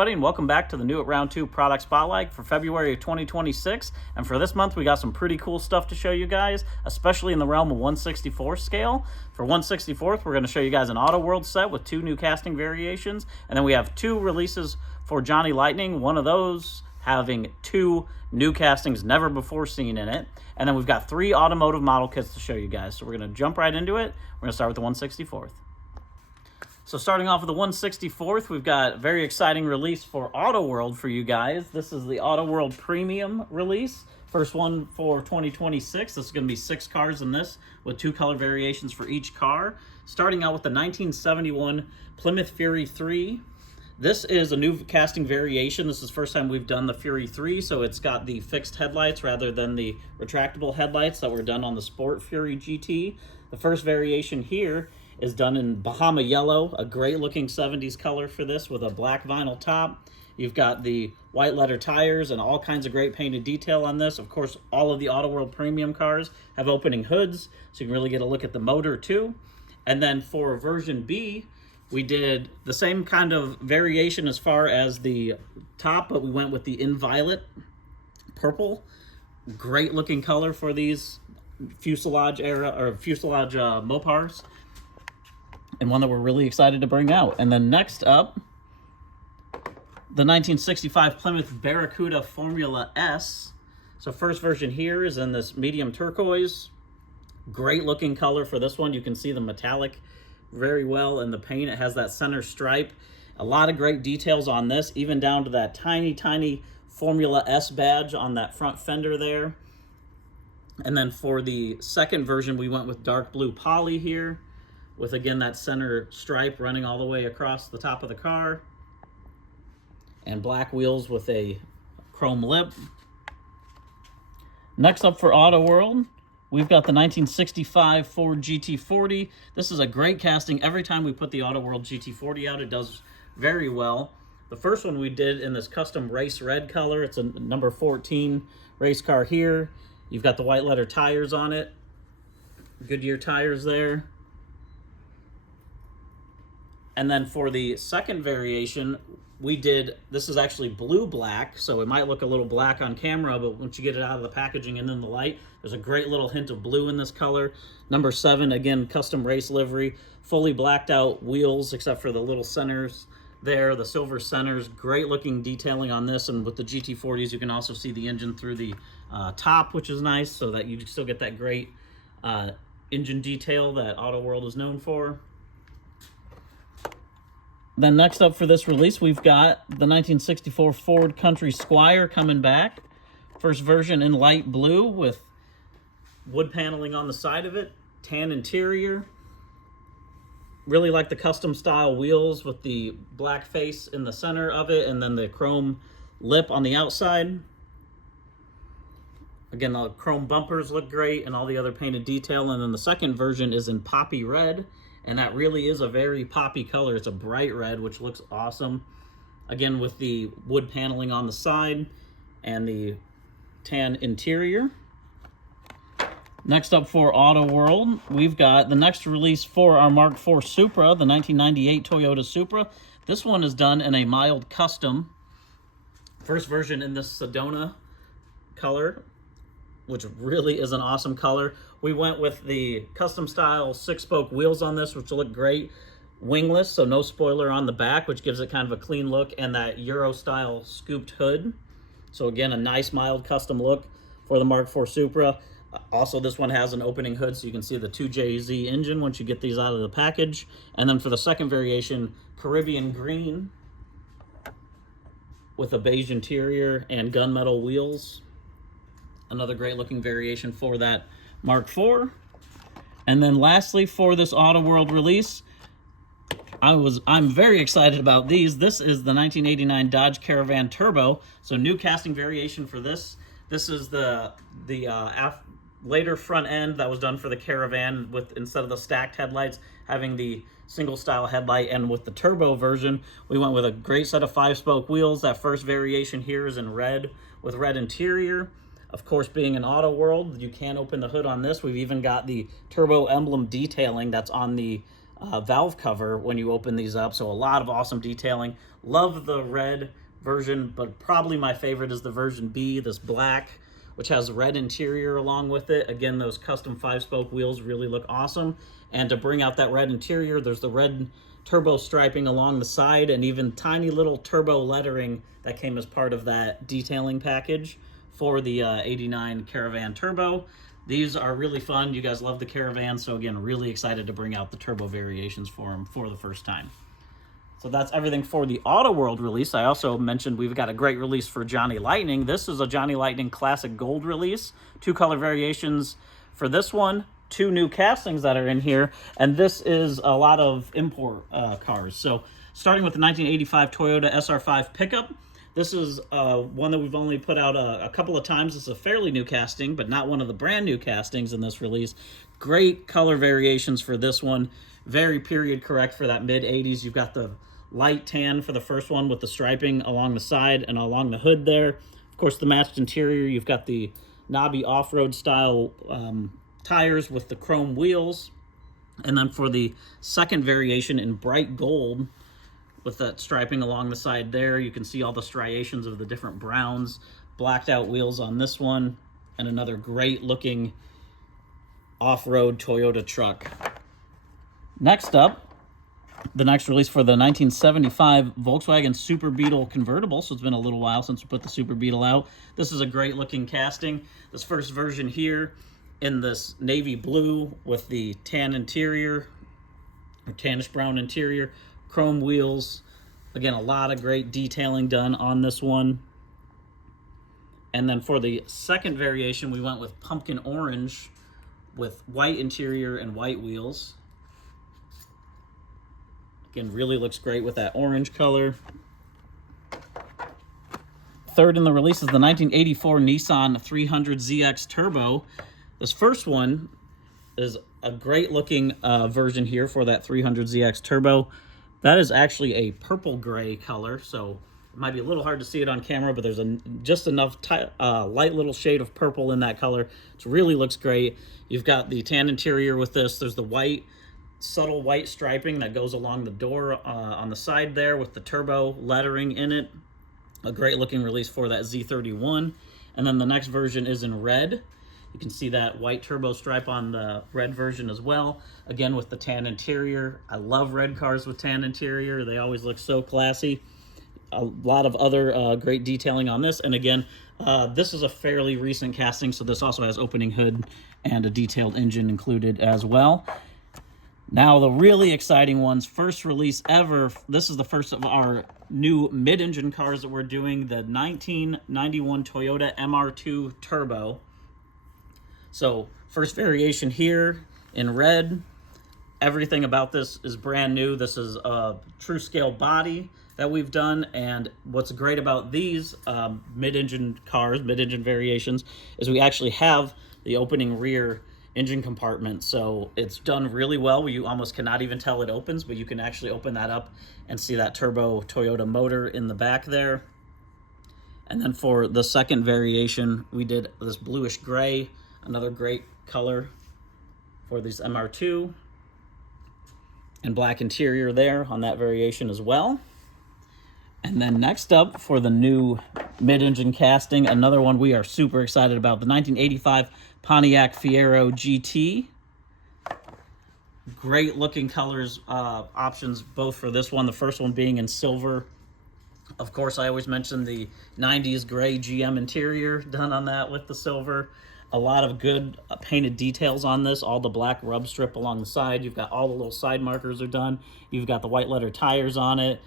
everybody, and welcome back to the new at Round 2 Product Spotlight for February of 2026. And for this month, we got some pretty cool stuff to show you guys, especially in the realm of 1/64 scale. For 1/64th, we're going to show you guys an Auto World set with 2 new casting variations. And then we have 2 releases for Johnny Lightning, one of those having 2 new castings never before seen in it. And then we've got 3 automotive model kits to show you guys. So we're going to jump right into it. We're going to start with the 1/64th. So starting off with the 1/64th, we've got a very exciting release for Auto World for you guys. This is the Auto World Premium release. First one for 2026. This is going to be 6 cars in this with 2 color variations for each car. Starting out with the 1971 Plymouth Fury 3. This is a new casting variation. This is the first time we've done the Fury 3, so it's got the fixed headlights rather than the retractable headlights that were done on the Sport Fury GT. The first variation here is done in Bahama Yellow, a great looking 70s color for this with a black vinyl top. You've got the white leather tires and all kinds of great painted detail on this. Of course, all of the Auto World Premium cars have opening hoods, so you can really get a look at the motor too. And then for version B, we did the same kind of variation as far as the top, but we went with the in violet purple. Great looking color for these fuselage era or fuselage Mopars, and one that we're really excited to bring out. And then next up, the 1965 Plymouth Barracuda Formula S. So first version here is in this medium turquoise. Great looking color for this one. You can see the metallic very well in the paint. It has that center stripe. A lot of great details on this, even down to that tiny Formula S badge on that front fender there. And then for the second version, we went with dark blue poly here, with again that center stripe running all the way across the top of the car, and black wheels with a chrome lip. Next up for Auto World, we've got the 1965 Ford GT40. This is a great casting. Every time we put the Auto World GT40 out, it does very well. The first one we did in this custom race red color. It's a number 14 race car here. You've got the white leather tires on it. Goodyear tires there. And then for the second variation, we did, this is actually blue-black, so it might look a little black on camera, but once you get it out of the packaging and in the light, there's a great little hint of blue in this color. Number 7, again, custom race livery, fully blacked out wheels except for the little centers there, the silver centers. Great looking detailing on this, and with the GT40s, you can also see the engine through the top, which is nice, so that you still get that great engine detail that Auto World is known for. Then next up for this release, we've got the 1964 Ford Country Squire coming back. First version in light blue with wood paneling on the side of it, tan interior. Really like the custom style wheels with the black face in the center of it and then the chrome lip on the outside. Again, the chrome bumpers look great and all the other painted detail. And then the second version is in poppy red. And that really is a very poppy color. It's a bright red, which looks awesome. Again, with the wood paneling on the side and the tan interior. Next up for Auto World, we've got the next release for our Mark IV Supra, the 1998 Toyota Supra. This one is done in a mild custom. First version in this Sedona color, which really is an awesome color. We went with the custom style 6-spoke wheels on this, which look great. Wingless, so no spoiler on the back, which gives it kind of a clean look, and that Euro style scooped hood. So again, a nice mild custom look for the Mark IV Supra. Also, this one has an opening hood, so you can see the 2JZ engine once you get these out of the package. And then for the second variation, Caribbean green with a beige interior and gunmetal wheels. Another great looking variation for that Mark IV. And then lastly, for this Auto World release, I'm very excited about these. This is the 1989 Dodge Caravan Turbo. So new casting variation for this. This is the later front end that was done for the Caravan, with instead of the stacked headlights having the single style headlight. And with the turbo version, we went with a great set of 5-spoke wheels. That first variation here is in red with red interior. Of course, being an Auto World, you can open the hood on this. We've even got the turbo emblem detailing that's on the valve cover when you open these up. So a lot of awesome detailing. Love the red version, but probably my favorite is the version B, this black, which has red interior along with it. Again, those custom 5-spoke wheels really look awesome. And to bring out that red interior, there's the red turbo striping along the side and even tiny little turbo lettering that came as part of that detailing package for the 89 Caravan Turbo. These are really fun. You guys love the Caravan, so again, really excited to bring out the turbo variations for them for the first time. So that's everything for the Auto World release. I also mentioned we've got a great release for Johnny Lightning. This is a Johnny Lightning Classic Gold release. 2 color variations for this one. 2 new castings that are in here. And this is a lot of import cars. So starting with the 1985 Toyota SR5 pickup. This is one that we've only put out a couple of times. It's a fairly new casting, but not one of the brand new castings in this release. Great color variations for this one. Very period correct for that mid-80s. You've got the light tan for the first one with the striping along the side and along the hood there. Of course, the matched interior. You've got the knobby off-road style tires with the chrome wheels. And then for the second variation in bright gold with that striping along the side there, you can see all the striations of the different browns, blacked out wheels on this one, and another great looking off-road Toyota truck. Next up, the next release for the 1975 Volkswagen Super Beetle convertible. So it's been a little while since we put the Super Beetle out. This is a great looking casting. This first version here in this navy blue with the tan interior, or tannish brown interior, chrome wheels. Again, a lot of great detailing done on this one. And then for the second variation, we went with pumpkin orange with white interior and white wheels. Again, really looks great with that orange color. Third in the release is the 1984 Nissan 300ZX Turbo. This first one is a great looking version here for that 300ZX Turbo. That is actually a purple gray color, so it might be a little hard to see it on camera, but there's just enough light little shade of purple in that color. It really looks great. You've got the tan interior with this. There's the white, subtle white striping that goes along the door on the side there with the turbo lettering in it. A great looking release for that Z31. And then the next version is in red. You can see that white turbo stripe on the red version as well. Again, with the tan interior. I love red cars with tan interior. They always look so classy. A lot of other great detailing on this. And again, this is a fairly recent casting, so this also has opening hood and a detailed engine included as well. Now, the really exciting ones, first release ever. This is the first of our new mid-engine cars that we're doing, the 1991 Toyota MR2 Turbo. So, first variation here in red. Everything about this is brand new. This is a true scale body that we've done, and what's great about these mid-engine cars, mid-engine variations, is we actually have the opening rear engine compartment, so it's done really well. You almost cannot even tell it opens, but you can actually open that up and see that turbo Toyota motor in the back there. And then for the second variation, we did this bluish gray, another great color for these MR2, and black interior there on that variation as well. And then next up for the new mid-engine casting, another one we are super excited about, the 1985 Pontiac Fiero GT. Great looking colors, options both for this one, the first one being in silver. Of course, I always mention the 90s gray GM interior done on that with the silver. A lot of good painted details on this, all the black rub strip along the side. You've got all the little side markers are done. You've got the white letter tires on it.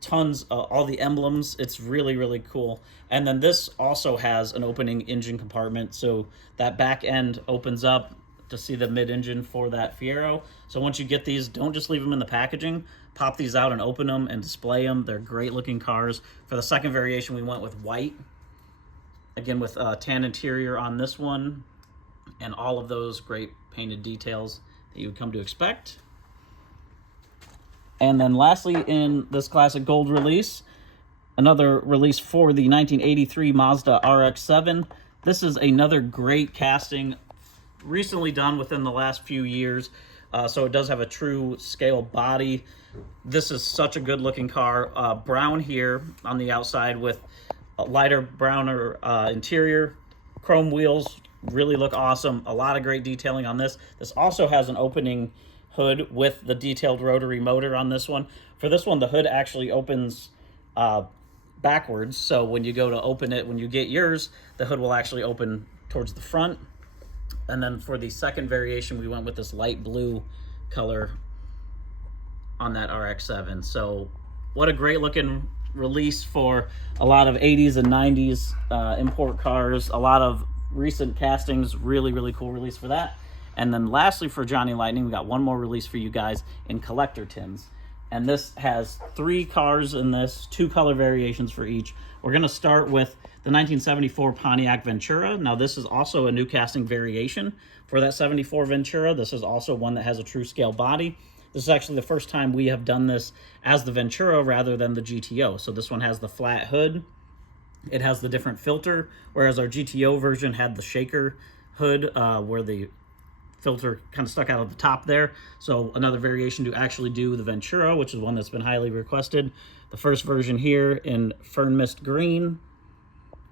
Tons, all the emblems. It's really, really cool. And then this also has an opening engine compartment, so that back end opens up to see the mid-engine for that Fiero. So once you get these, don't just leave them in the packaging. Pop these out and open them and display them. They're great looking cars. For the second variation, we went with white. Again, with tan interior on this one, and all of those great painted details that you would come to expect. And then lastly, in this classic gold release, another release for the 1983 Mazda RX-7. This is another great casting, recently done within the last few years. so it does have a true scale body. This is such a good looking car. Brown here on the outside with a lighter browner interior. Chrome wheels really look awesome. A lot of great detailing on this. This also has an opening hood with the detailed rotary motor on this one. For this one, the hood actually opens backwards. So when you go to open it, when you get yours, the hood will actually open towards the front. And then for the second variation, we went with this light blue color on that RX-7. So what a great looking release for a lot of 80s and 90s import cars. A lot of recent castings. Really, really cool release for that. And then lastly for Johnny Lightning, we got one more release for you guys in collector tins. And this has 3 cars in this, 2 color variations for each. We're going to start with the 1974 Pontiac Ventura. Now this is also a new casting variation for that 74 Ventura. This is also one that has a true scale body. This is actually the first time we have done this as the Ventura rather than the GTO. So this one has the flat hood. It has the different filter, whereas our GTO version had the shaker hood where the filter kind of stuck out of the top there. So another variation to actually do the Ventura, which is one that's been highly requested. The first version here in Fern Mist Green.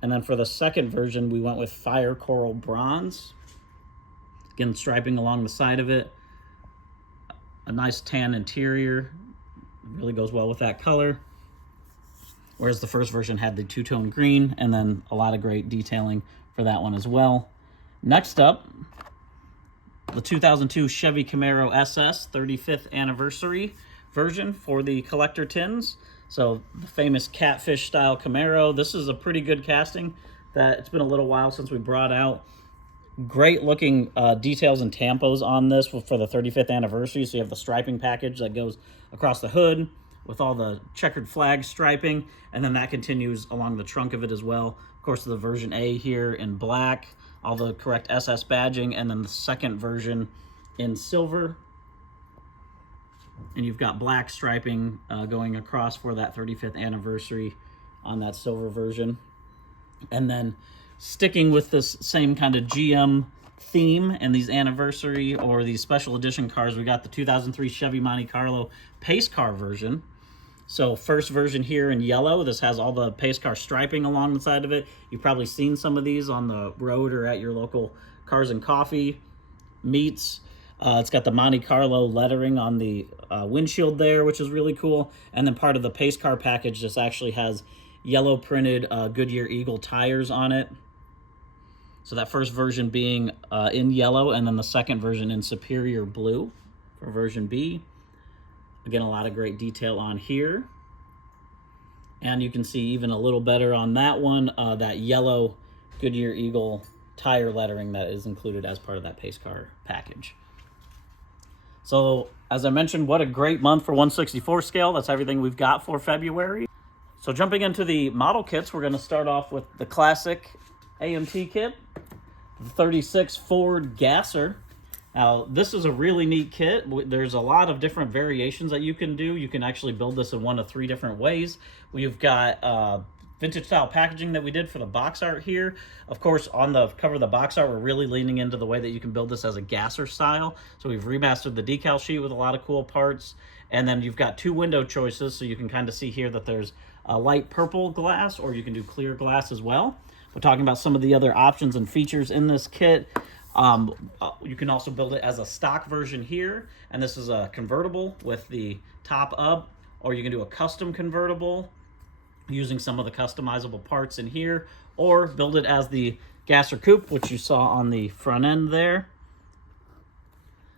And then for the second version, we went with Fire Coral Bronze. Again, striping along the side of it. A nice tan interior. Really goes well with that color. Whereas the first version had the two-tone green, and then a lot of great detailing for that one as well. Next up, the 2002 Chevy Camaro SS 35th anniversary version for the collector tins. So the famous catfish style Camaro. This is a pretty good casting that it's been a little while since we brought out. Great looking details and tampos on this for the 35th anniversary. So you have the striping package that goes across the hood with all the checkered flag striping, and then that continues along the trunk of it as well. Of course, the version A here in black, all the correct SS badging, and then the second version in silver. And you've got black striping going across for that 35th anniversary on that silver version. And then sticking with this same kind of GM theme and these anniversary or these special edition cars, we got the 2003 Chevy Monte Carlo pace car version. So first version here in yellow. This has all the pace car striping along the side of it. You've probably seen some of these on the road or at your local Cars and Coffee meets. It's got the Monte Carlo lettering on the windshield there, which is really cool. And then part of the pace car package just actually has yellow printed Goodyear Eagle tires on it. So that first version being in yellow, and then the second version in Superior Blue for version B. Again, a lot of great detail on here. And you can see even a little better on that one, that yellow Goodyear Eagle tire lettering that is included as part of that pace car package. So, as I mentioned, what a great month for 1/64 scale. That's everything we've got for February. So jumping into the model kits, we're going to start off with the classic AMT kit, the 36 Ford Gasser. Now, this is a really neat kit. There's a lot of different variations that you can do. You can actually build this in one of 3 different ways. We've got vintage style packaging that we did for the box art here. Of course, on the cover of the box art, we're really leaning into the way that you can build this as a gasser style. So we've remastered the decal sheet with a lot of cool parts. And then you've got 2 window choices, so you can kind of see here that there's a light purple glass, or you can do clear glass as well. We're talking about some of the other options and features in this kit. You can also build it as a stock version here, and this is a convertible with the top up, or you can do a custom convertible using some of the customizable parts in here, or build it as the Gasser Coupe, which you saw on the front end there.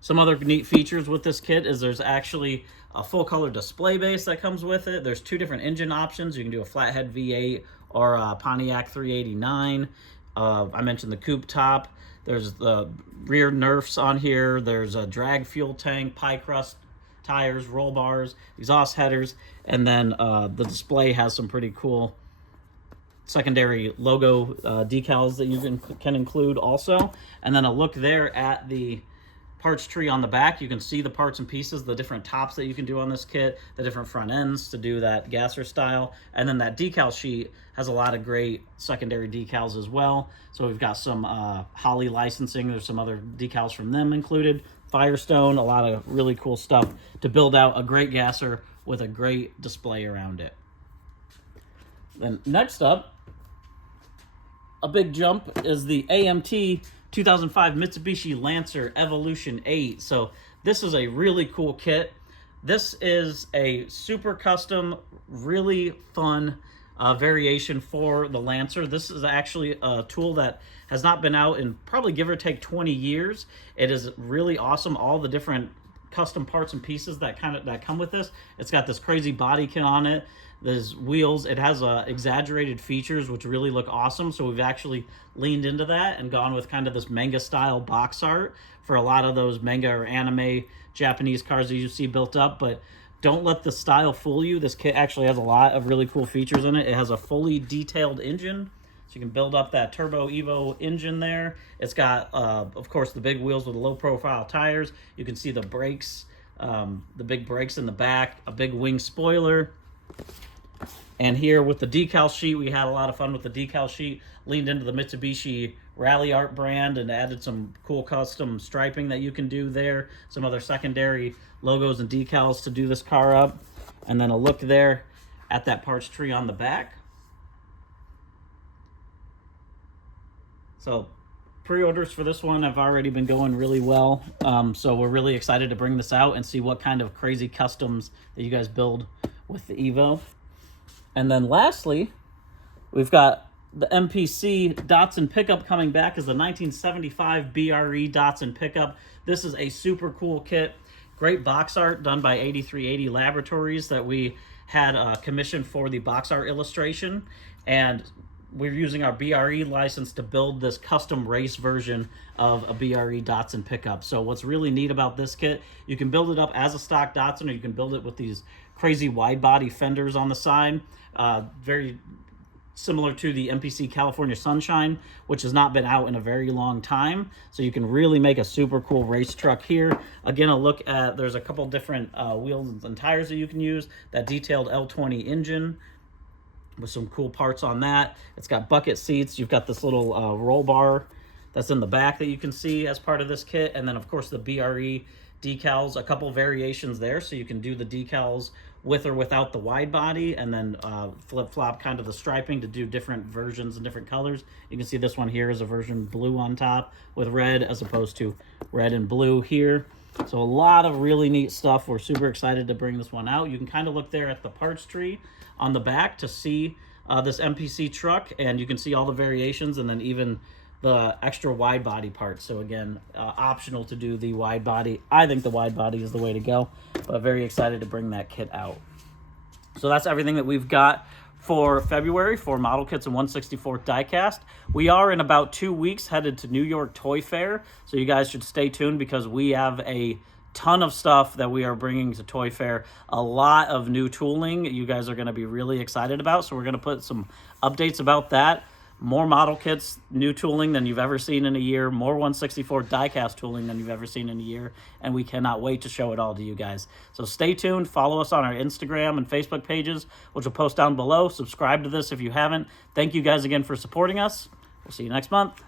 Some other neat features with this kit is there's actually a full color display base that comes with it. There's 2 different engine options. You can do a flathead V8 or a Pontiac 389. I mentioned the coupe top. There's the rear Nerfs on here. There's a drag fuel tank, pie crust tires, roll bars, exhaust headers, and then the display has some pretty cool secondary logo decals that you can include also. And then a look there at the parts tree on the back. You can see the parts and pieces, the different tops that you can do on this kit, the different front ends to do that gasser style. And then that decal sheet has a lot of great secondary decals as well. So we've got some Holly licensing. There's some other decals from them included. Firestone, a lot of really cool stuff to build out a great gasser with a great display around it. Then next up, a big jump is the AMT 2005 Mitsubishi Lancer Evolution 8. So this is a really cool kit. This is a super custom, really fun variation for the Lancer. This is actually a tool that has not been out in probably give or take 20 years. It is really awesome. All the different custom parts and pieces that come with this. It's got this crazy body kit on it. There's wheels. It has exaggerated features which really look awesome. So we've actually leaned into that and gone with kind of this manga style box art for a lot of those manga or anime Japanese cars that you see built up. But don't let the style fool you. This kit actually has a lot of really cool features in it. It has a fully detailed engine, so you can build up that Turbo Evo engine there. It's got, of course, the big wheels with the low-profile tires. You can see the brakes, the big brakes in the back, a big wing spoiler. And here with the decal sheet, we had a lot of fun with the decal sheet. Leaned into the Mitsubishi Rally Art brand and added some cool custom striping that you can do there. Some other secondary logos and decals to do this car up. And then a look there at that parts tree on the back. So pre-orders for this one have already been going really well. So we're really excited to bring this out and see what kind of crazy customs that you guys build with the Evo. And then lastly, we've got the MPC Datsun pickup coming back as the 1975 BRE Datsun pickup. This is a super cool kit. Great box art done by 8380 Laboratories that we had commissioned for the box art illustration. And we're using our BRE license to build this custom race version of a BRE Datsun pickup. So what's really neat about this kit, you can build it up as a stock Datsun, or you can build it with these crazy wide body fenders on the side. Very similar to the MPC California Sunshine, which has not been out in a very long time. So you can really make a super cool race truck here. Again, a look at, there's a couple different wheels and tires that you can use. That detailed L20 engine with some cool parts on that. It's got bucket seats. You've got this little roll bar that's in the back that you can see as part of this kit. And then of course the BRE decals, a couple variations there. So you can do the decals with or without the wide body, and then flip-flop kind of the striping to do different versions and different colors. You can see this one here is a version blue on top with red as opposed to red and blue here. So a lot of really neat stuff. We're super excited to bring this one out. You can kind of look there at the parts tree on the back to see this MPC truck, and you can see all the variations and then even the extra wide body parts. So again, optional to do the wide body. I think the wide body is the way to go, but very excited to bring that kit out. So that's everything that we've got for February for model kits and 1/64 diecast. We are in about 2 weeks headed to New York Toy Fair, so you guys should stay tuned because we have a ton of stuff that we are bringing to Toy Fair. A lot of new tooling you guys are going to be really excited about, so we're going to put some updates about that. More model kits, new tooling than you've ever seen in a year, more 1/64 diecast tooling than you've ever seen in a year, and we cannot wait to show it all to you guys. So stay tuned, follow us on our Instagram and Facebook pages, which will post down below. Subscribe to this if you haven't. Thank you guys again for supporting us. We'll see you next month.